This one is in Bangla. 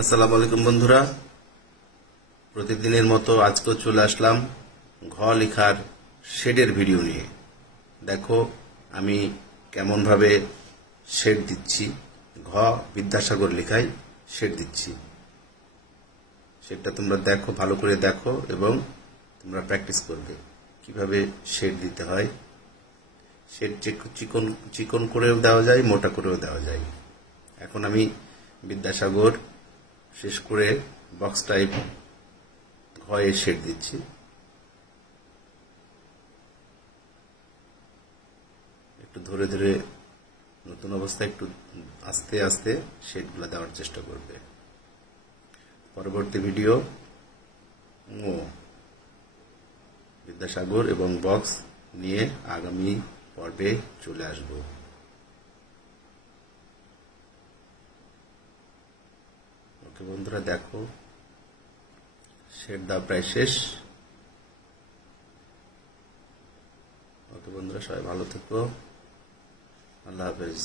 আসসালামু আলাইকুম বন্ধুরা, প্রতিদিনের মতো আজকেও চলে আসলাম ঘ লেখার শেডের ভিডিও নিয়ে। দেখো আমি কেমন ভাবে শেড দিচ্ছি। ঘ বিদ্যাসাগর লেখায় শেড দিচ্ছি। শেডটা তোমরা দেখো, ভালো করে দেখো এবং তোমরা প্র্যাকটিস করবে কিভাবে শেড দিতে হয়। শেড চিকন চিকন করেও দেওয়া যায়, মোটা করেও দেওয়া যায়। এখন আমি বিদ্যাসাগর শেষ করে বক্স টাইপ ঘয়ে শেড দিচ্ছি। একটু ধরে ধরে নতুন অবস্থায় একটু আস্তে আস্তে শেডগুলো দেওয়ার চেষ্টা করবে। পরবর্তী ভিডিও বিদ্যাসাগর এবং বক্স নিয়ে আগামী পর্বে চলে আসব। ওকে বন্ধুরা, দেখো শেড দেওয়া প্রায় শেষ। ওকে বন্ধুরা, সবাই ভালো থেকো। আল্লাহ হাফেজ।